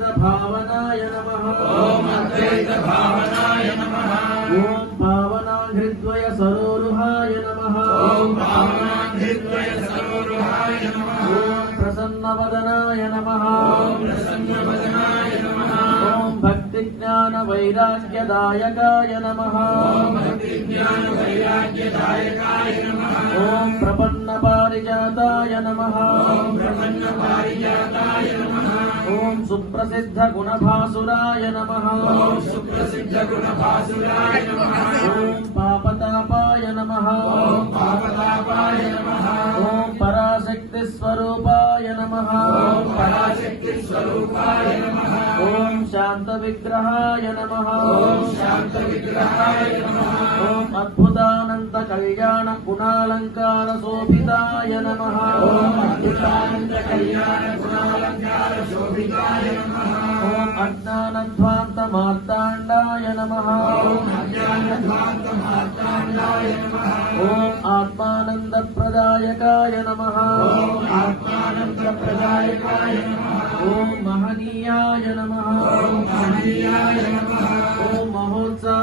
भावनाय नमः ओम अद्वैत भावनाय नमः ओम पावनाघ्रिद्वय सरोरुहाय नमः ओम पावनाघ्रिद्वय सरोरुहाय नमः ओम प्रसन्नवदनाय नमः ओम प्रसन्नवदनाय नमः ओम भक्तिज्ञान वैराग्यदायकाय नमः ओम भक्तिज्ञान वैराग्यदायकाय नमः ओम प्रपन्नपारिजाताय नमः ओम प्रपन्नपारिजाताय नमः ओम सुप्रसिद्ध गुणभासुराय नमः ओम सुप्रसिद्ध गुणभासुराय नमः ओम पापतापाय नमः ओम पापतापाय नमः ओम पराशक्ति स्वरूपाय नमः ओम पराशक्ति स्वरूपाय नमः ओम शांत विग्रहाय नमः ओम शांत विग्रहाय नमः ओम अद्भुतानंद कल्याण गुणालंकार शोभिताय नमः ओम अद्भुतानंद कल्याण गुणालंकार शोभिताय नमः ओम अज्ञानध्वांत मार्तांडाय नमः ओम अज्ञानध्वांत मार्तांडाय नमः ओम आत्मानंद प्रदायकाय नमः ओम आत्मानंद प्रदायकाय नमः ओम महनीयाय नमः ओम महनीयाय नमः ओम महोत्साह